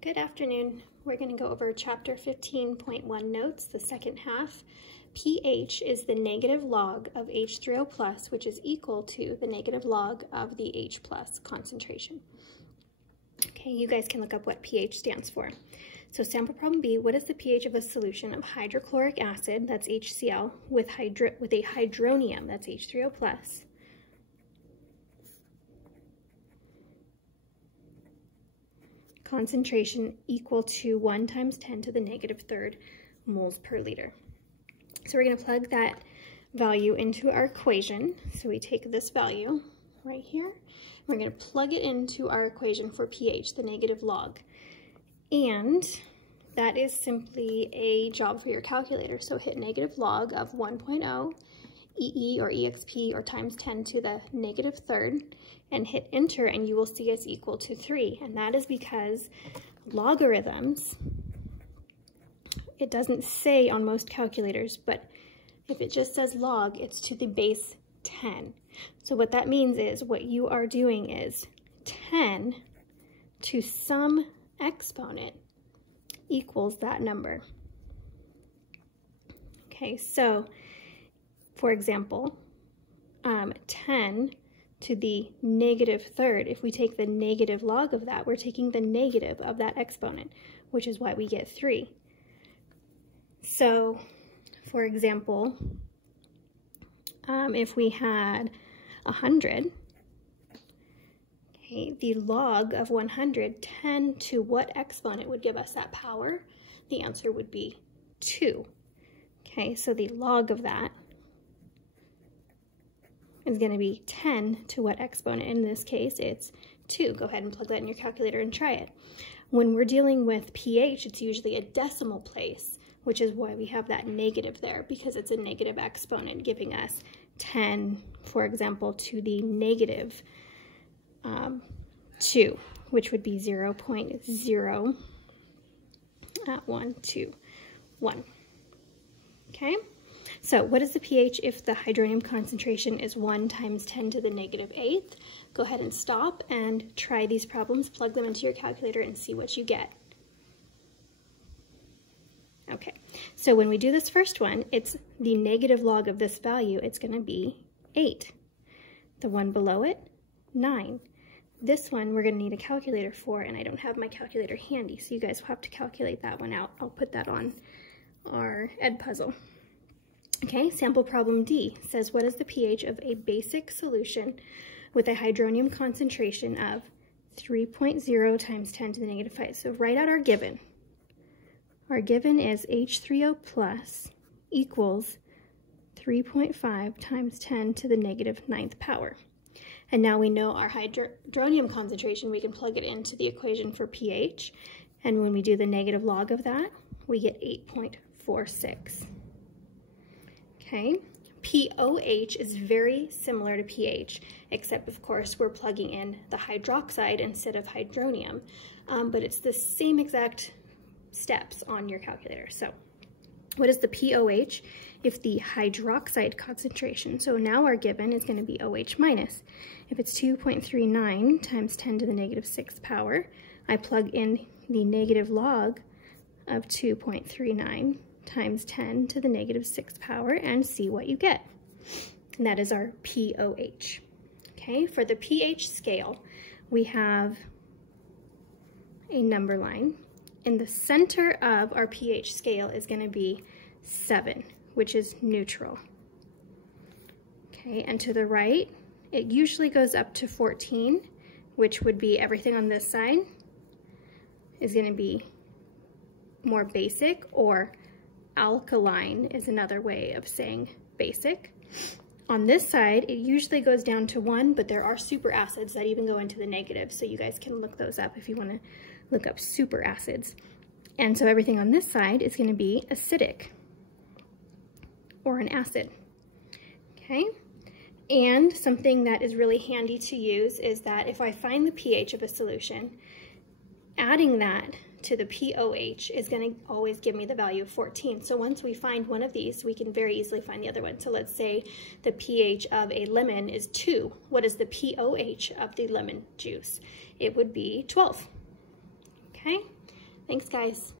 Good afternoon. We're going to go over Chapter 15.1 notes, the second half. pH is the negative log of H3O plus, which is equal to the negative log of the H plus concentration. Okay, you guys can look up what pH stands for. So sample problem B, what is the pH of a solution of hydrochloric acid, that's HCl, with a hydronium, that's H3O plus, concentration equal to 1 times 10 to the negative third moles per liter. So we're going to plug that value into our equation. So we take this value right here, we're going to plug it into our equation for pH, the negative log. And that is simply a job for your calculator. So hit negative log of 1.0 EE or EXP or times 10 to the negative third and hit enter, and you will see it's equal to 3. And that is because logarithms, it doesn't say on most calculators, but if it just says log, it's to the base 10. So what that means is what you are doing is 10 to some exponent equals that number. Okay, so for example, 10 to the negative third, if we take the negative log of that, we're taking the negative of that exponent, which is why we get 3. So, for example, if we had 100, okay, the log of 100, 10 to what exponent would give us that power? The answer would be 2. Okay, so the log of that is going to be 10 to what exponent? In this case, it's 2. Go ahead and plug that in your calculator and try it. When we're dealing with pH, it's usually a decimal place, which is why we have that negative there, because it's a negative exponent giving us 10, for example, to the negative 2, which would be 0.0121. Okay? So what is the pH if the hydronium concentration is 1 times 10 to the negative 8th? Go ahead and stop and try these problems, plug them into your calculator and see what you get. Okay, so when we do this first one, it's the negative log of this value, it's going to be 8. The one below it, 9. This one we're going to need a calculator for, and I don't have my calculator handy, so you guys will have to calculate that one out. I'll put that on our Edpuzzle. Okay, sample problem D says, what is the pH of a basic solution with a hydronium concentration of 3.0 times 10 to the negative 5? So write out our given. Our given is H3O plus equals 3.5 times 10 to the negative 9th power. And now we know our hydronium concentration, we can plug it into the equation for pH. And when we do the negative log of that, we get 8.46. Okay, POH is very similar to pH, except of course we're plugging in the hydroxide instead of hydronium, but it's the same exact steps on your calculator. So what is the POH if the hydroxide concentration? So now our given is going to be OH minus. If it's 2.39 times 10 to the negative 6th power, I plug in the negative log of 2.39 times 10 to the negative 6th power and see what you get. And that is our POH. Okay, for the pH scale, we have a number line. In the center of our pH scale is going to be 7, which is neutral. Okay, and to the right, it usually goes up to 14, which would be everything on this side is going to be more basic, or alkaline is another way of saying basic. On this side, it usually goes down to 1, but there are superacids that even go into the negative, so you guys can look those up if you want to look up superacids. And so everything on this side is going to be acidic, or an acid. Okay? And something that is really handy to use is that if I find the pH of a solution, adding that to the POH is going to always give me the value of 14. So once we find one of these, we can very easily find the other one. So let's say the pH of a lemon is 2. What is the POH of the lemon juice? It would be 12. Okay? Thanks, guys.